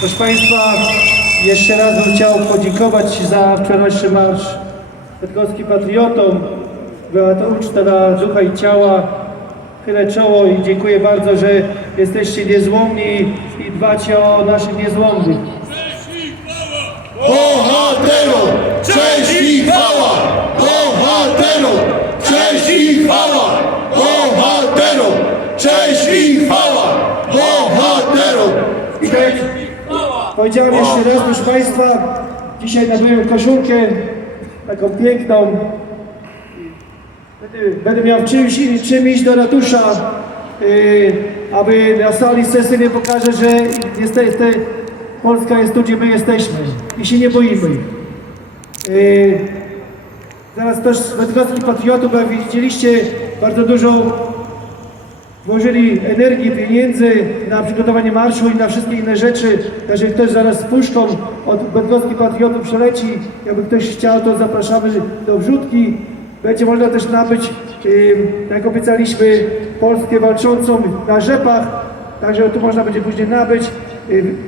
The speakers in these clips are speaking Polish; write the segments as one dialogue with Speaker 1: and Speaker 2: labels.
Speaker 1: Proszę Państwa, jeszcze raz bym chciał podziękować za wczorajszy marsz Bydgoski Patriotom. Była to uczta na ducha i ciała. Chylę czoło i dziękuję bardzo, że jesteście niezłomni i dbacie o naszych niezłomnych.
Speaker 2: Bohaterom! Cześć i chwała! Bohaterom! Cześć i chwała! Bohaterom! Cześć i chwała! Bohaterom!
Speaker 1: I tak jak powiedziałem jeszcze raz, proszę Państwa, dzisiaj nabyłem koszulkę taką piękną. Będę, będę miał czymś, czym iść do ratusza, yy, aby na sali sesyjnej pokażę, że niestety Polska jest tu, gdzie my jesteśmy i się nie boimy. Yy, zaraz też Bydgoski Patriotów, jak widzieliście, bardzo dużo włożyli energii, pieniędzy na przygotowanie marszu i na wszystkie inne rzeczy. Także ktoś zaraz z puszką od Bydgoskich Patriotów przeleci. Jakby ktoś chciał, to zapraszamy do wrzutki. Będzie można też nabyć, jak obiecaliśmy, Polskę walczącą na rzepach. Także tu można będzie później nabyć.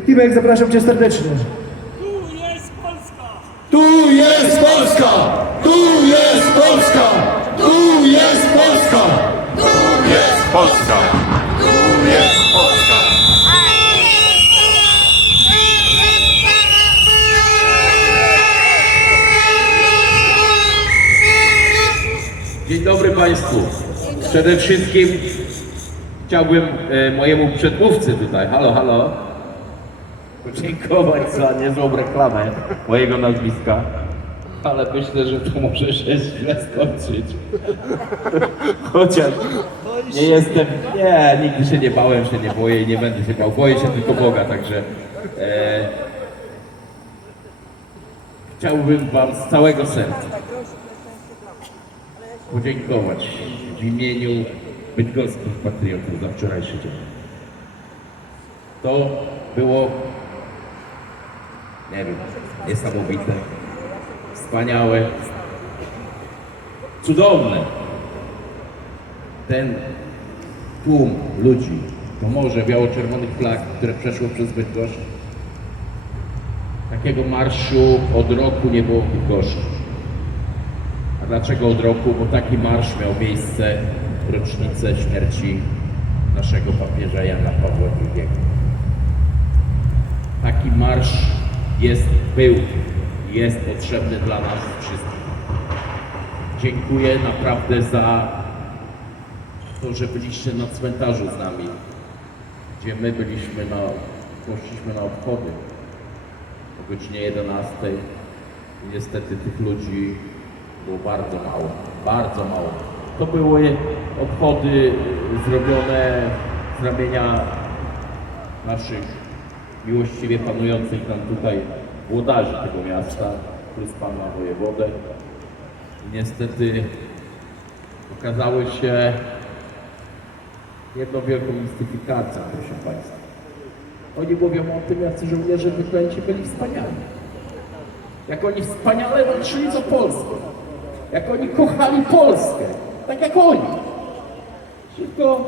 Speaker 1: Timek, zapraszam Cię serdecznie.
Speaker 3: Tu jest Polska!
Speaker 2: Tu jest Polska! Tu jest Polska! Polska! Tu jest Polska!
Speaker 4: Dzień dobry Państwu. Przede wszystkim chciałbym e, mojemu przedmówcy tutaj, halo, halo, podziękować za niezłą reklamę mojego nazwiska, ale myślę, że to może się źle skończyć. Chociaż nie jestem, nie, nigdy się nie bałem, się nie boję i nie będę się bał, boję się tylko Boga, także e, chciałbym Wam z całego serca podziękować w imieniu bydgoskich patriotów za wczorajszy dzień. To było, nie wiem, niesamowite, wspaniałe, cudowne. Ten tłum ludzi, to morze biało-czerwonych flag, które przeszło przez Bydgoszcz, takiego marszu od roku nie było w Bydgoszczy. A dlaczego od roku? Bo taki marsz miał miejsce w rocznicę śmierci naszego papieża Jana Pawła II. Taki marsz jest, był jest potrzebny dla nas wszystkich. Dziękuję naprawdę za że byliście na cmentarzu z nami, gdzie my byliśmy na, poszliśmy na obchody o godzinie 11. I niestety tych ludzi było bardzo mało, bardzo mało. To były obchody zrobione z ramienia naszych miłościwie panujących nam tutaj włodarzy tego miasta, plus pana wojewodę. I niestety okazały się jedną wielką mistyfikacją, proszę Państwa. Oni mówią o tym, jacy żołnierze wyklęci byli wspaniali. Jak oni wspaniale walczyli za Polskę. Jak oni kochali Polskę. Tak jak oni. Tylko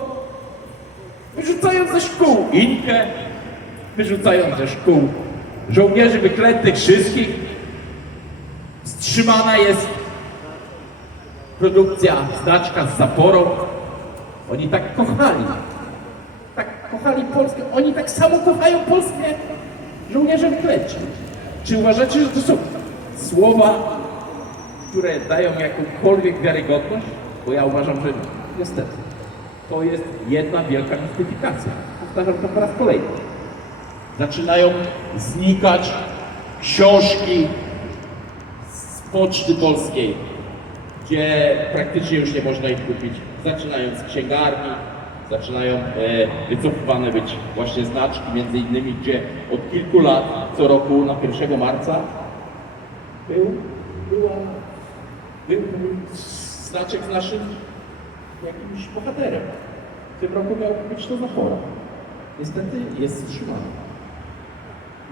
Speaker 4: wyrzucają ze szkół Inkę, wyrzucają ze szkół żołnierzy wyklętych wszystkich. Wstrzymana jest produkcja znaczka z zaporą. Oni tak kochali. Tak kochali Polskę. Oni tak samo kochają Polskę żołnierze wyklęci. Czy uważacie, że to są słowa, które dają jakąkolwiek wiarygodność? Bo ja uważam, że niestety to jest jedna wielka mistyfikacja. Powtarzam to po raz kolejny. Zaczynają znikać książki z poczty polskiej, gdzie praktycznie już nie można ich kupić. Zaczynają z księgarni, zaczynają e, wycofywane być właśnie znaczki, między innymi, gdzie od kilku lat, co roku na 1 marca był, była, był znaczek z naszym jakimś bohaterem. W tym roku miał być to zapora. Niestety jest wstrzymany.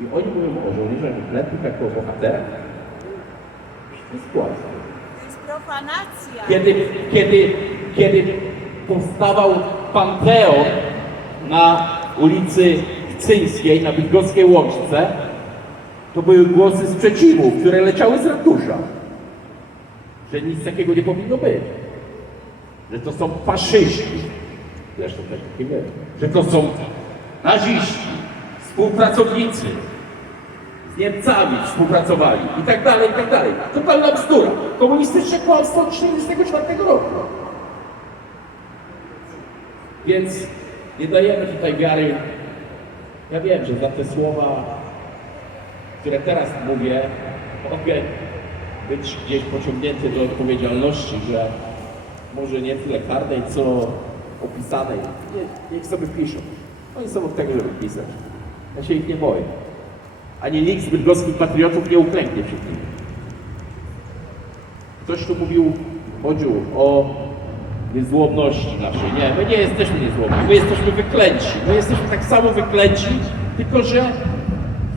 Speaker 4: I oni mówią o żołnierzach wyklętych jako bohaterach. To jest kłamstwo.
Speaker 5: To jest profanacja.
Speaker 4: Kiedy, kiedy, kiedy powstawał Panteon na ulicy Cyńskiej na bydgoskiej Łączce, to były głosy sprzeciwu, które leciały z ratusza. Że nic takiego nie powinno być. Że to są faszyści. Zresztą też takie były. Że to są naziści, współpracownicy. Z Niemcami współpracowali i tak dalej, i tak dalej. Totalna bzdura. Komunistyczne kłamstwo od 1944 roku. Więc nie dajemy tutaj wiary. Ja wiem, że za te słowa, które teraz mówię, mogę być gdzieś pociągnięty do odpowiedzialności, że może nie tyle karnej, co opisanej. Nie, niech sobie piszą. Oni są od tego, żeby pisać. Ja się ich nie boję. Ani nikt z bydgoskich patriotów nie uklęknie przed nimi. Ktoś tu mówił, Bodziu, o niezłomności naszej. Nie, my nie jesteśmy niezłomni, my jesteśmy wyklęci. My jesteśmy tak samo wyklęci, tylko że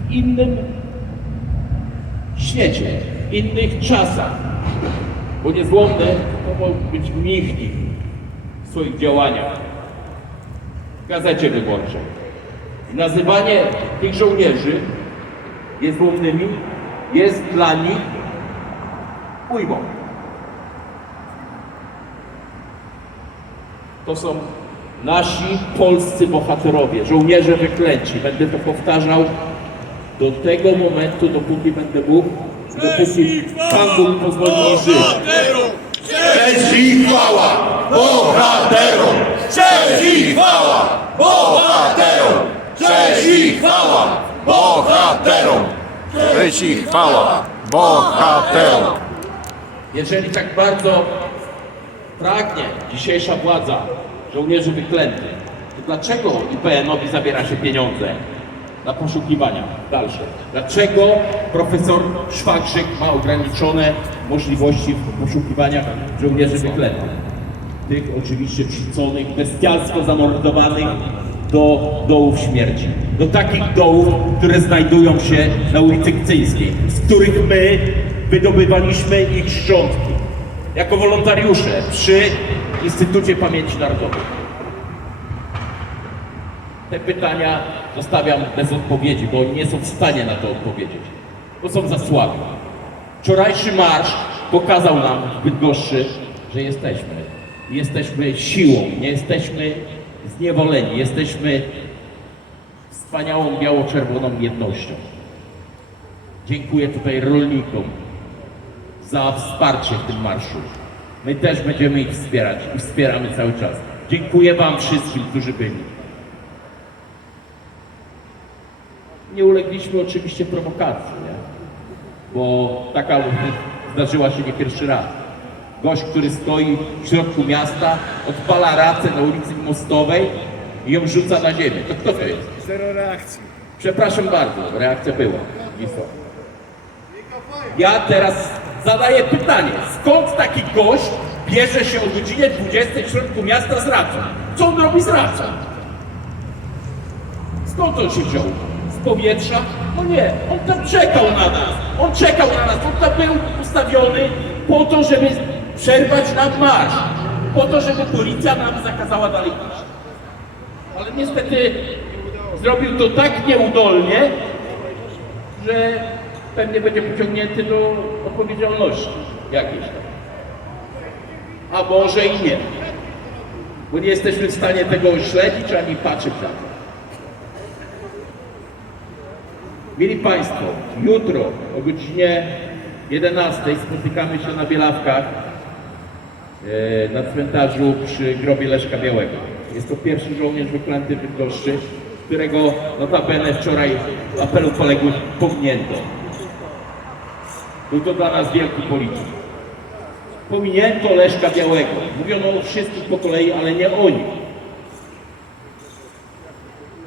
Speaker 4: w innym świecie, w innych czasach. Bo niezłomny to mógł być mnichnik w swoich działaniach w gazecie wyborczej. I nazywanie tych żołnierzy niezłomnymi jest dla nich ujmą. To są nasi polscy bohaterowie, żołnierze wyklęci. Będę to powtarzał do tego momentu, dopóki będę mógł, dopóki Pan Bóg pozwoli mi żyć.
Speaker 2: Cześć i chwała bohaterom! Cześć i chwała bohaterom! Cześć i chwała bohaterom! Cześć i chwała bohaterom!
Speaker 4: Jeżeli tak bardzo pragnie dzisiejsza władza żołnierzy wyklętych, to dlaczego IPN-owi zabiera się pieniądze na poszukiwania dalsze? Dlaczego profesor Szwagrzyk ma ograniczone możliwości w poszukiwaniach żołnierzy wyklętych? Tych oczywiście wrzuconych, bestialsko zamordowanych do dołów śmierci. Do takich dołów, które znajdują się na ulicy Kcyńskiej, z których my wydobywaliśmy ich szczątki jako wolontariusze przy Instytucie Pamięci Narodowej. Te pytania zostawiam bez odpowiedzi, bo oni nie są w stanie na to odpowiedzieć, bo są za słabi. Wczorajszy marsz pokazał nam w Bydgoszczy, że jesteśmy. Jesteśmy siłą, nie jesteśmy zniewoleni, jesteśmy wspaniałą biało-czerwoną jednością. Dziękuję tutaj rolnikom za wsparcie w tym marszu. My też będziemy ich wspierać i wspieramy cały czas. Dziękuję Wam wszystkim, którzy byli. Nie ulegliśmy oczywiście prowokacji, nie? bo taka zdarzyła się nie pierwszy raz. Gość, który stoi w środku miasta, odpala racę na ulicy Mostowej i ją rzuca na ziemię. To kto to jest?
Speaker 1: Zero reakcji.
Speaker 4: Przepraszam bardzo, reakcja była. Ja teraz zadaję pytanie, skąd taki gość bierze się o godzinie 20 w środku miasta z racą? Co on robi z racą? Skąd on się wziął? Z powietrza? No nie, on tam czekał na nas. On czekał na nas, on tam był ustawiony po to, żeby przerwać nam marsz. Po to, żeby policja nam zakazała dalej iść. Ale niestety zrobił to tak nieudolnie, że pewnie będzie pociągnięty do odpowiedzialności jakiejś tam. A może i nie. Bo nie jesteśmy w stanie tego śledzić ani patrzeć na to. Mieli Państwo, jutro o godzinie 11 spotykamy się na Bielawkach e, na cmentarzu przy grobie Leszka Białego. Jest to pierwszy żołnierz wyklęty w Bydgoszczy, którego notabene wczoraj w apelu poległych pominięto. Był to dla nas wielki polityk. Pominięto Leszka Białego. Mówiono o wszystkich po kolei, ale nie o nim.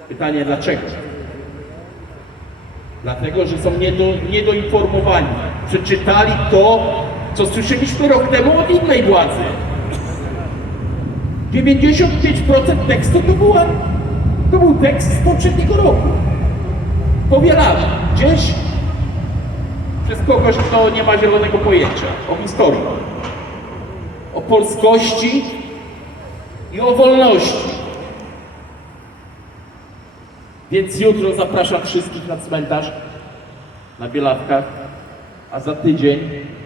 Speaker 4: Pytanie dlaczego? Dlatego, że są niedo, niedoinformowani. Przeczytali to, co słyszeliśmy rok temu od innej władzy. 95% tekstu to, była, to był tekst z poprzedniego roku. Powielany. Gdzieś przez kogoś, kto nie ma zielonego pojęcia o historii, o polskości i o wolności. Więc jutro zapraszam wszystkich na cmentarz na Bielawkach, a za tydzień,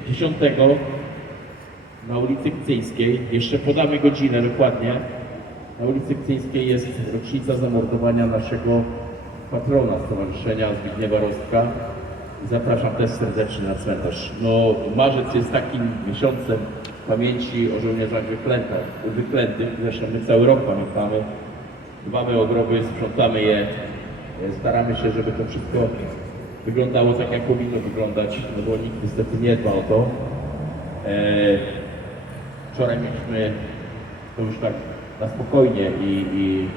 Speaker 4: 10 na ulicy Kcyńskiej, jeszcze podamy godzinę dokładnie, na ulicy Kcyńskiej jest rocznica zamordowania naszego patrona Stowarzyszenia Zbigniewa Rostka. Zapraszam też serdecznie na cmentarz. No, marzec jest takim miesiącem pamięci o żołnierzach wyklętych, wyklętych. Zresztą my cały rok pamiętamy. Dbamy o groby, sprzątamy je. Staramy się, żeby to wszystko wyglądało tak, jak powinno wyglądać, no bo nikt niestety nie dba o to. E, Wczoraj mieliśmy to już tak na spokojnie i, i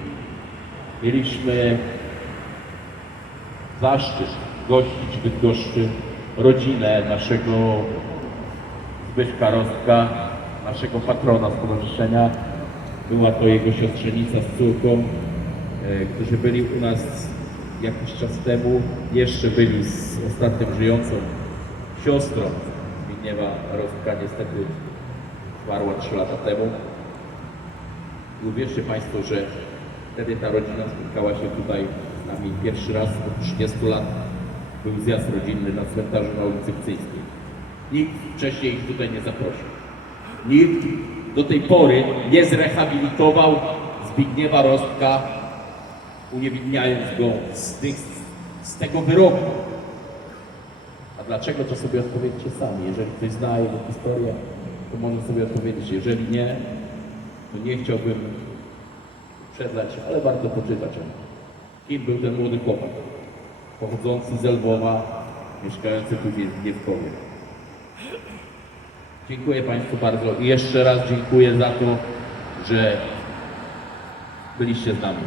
Speaker 4: mieliśmy zaszczyt gościć w Bydgoszczy rodzinę naszego Zbyszka Rostka, naszego patrona stowarzyszenia. Była to jego siostrzenica z córką, e, którzy byli u nas jakiś czas temu. Jeszcze byli z ostatnią żyjącą siostrą Zbigniewa Rostka, niestety zmarła 3 lata temu. I uwierzcie Państwo, że wtedy ta rodzina spotkała się tutaj z nami pierwszy raz od 30 lat. Był zjazd rodzinny na cmentarzu na ulicy Kcyńskiej. Nikt wcześniej ich tutaj nie zaprosił. Nikt do tej pory nie zrehabilitował Zbigniewa Rostka, uniewinniając go z, tych, z tego wyroku. A dlaczego to sobie odpowiedzcie sami. Jeżeli ktoś zna jego historię, to może sobie odpowiedzieć. Jeżeli nie, to nie chciałbym przedlać, ale warto poczytać o nim. Kim był ten młody chłopak? pochodzący z Elwowa, mieszkający tu w Gniewkowie. Dziękuję Państwu bardzo i jeszcze raz dziękuję za to, że byliście z nami.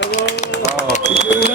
Speaker 4: Brawo. Brawo.